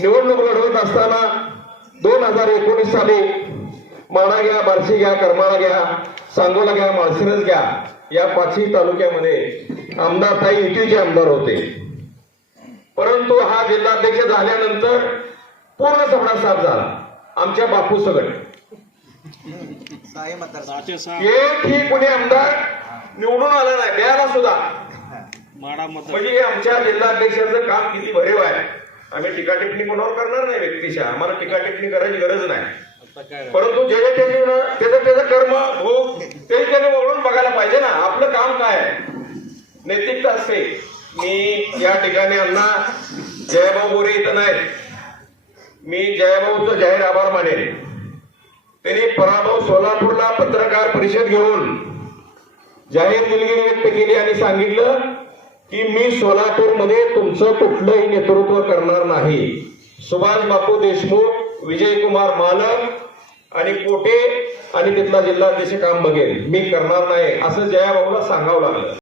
निवडणूक लढवत असताना 2019 साली माडा घ्या, बार्शी घ्या, करमाळा घ्या, सांगोला घ्या, माळशिरस घ्या, या 5ही तालुक्यामध्ये आमदार ताई युतीचे आमदार होते. परंतु हा जिल्हाध्यक्ष झाल्यानंतर पूर्ण सगळा साफ झाला. आमच्या बापू सगळे एकही कोणी आमदार निवडून आला नाही, द्यायला सुद्धा. म्हणजे आमच्या जिल्हाध्यक्षाचं काम किती भरीव आहे. आम्ही टीका टिप्पणी कोणावर करणार नाही व्यक्तिशः, आम्हाला टीका टिप्पणी करायची गरज नाही. परंतु त्याचं कर्म भोग ते त्याने वळून बघायला पाहिजे ना. आपलं काम काय आहे, नैतिकता असते. मी या ठिकाणी अण्णा जयभाऊ गोरे इथं नाहीत, मी जयभाऊचं जाहीर आभार मानेन. त्यांनी पराभव सोलापूरला पत्रकार परिषद घेऊन जाहीर दिलगिरी व्यक्त केली आणि सांगितलं की मी सोलापूरमध्ये तुमचं कुठलंही नेतृत्व करणार नाही. सुभाष बापू देशमुख, विजयकुमार मालक आणि कोटे आणि तिथला जिल्हाध्यक्ष काम बघेल, मी करणार नाही असं जयाभाऊला सांगावं लागलं.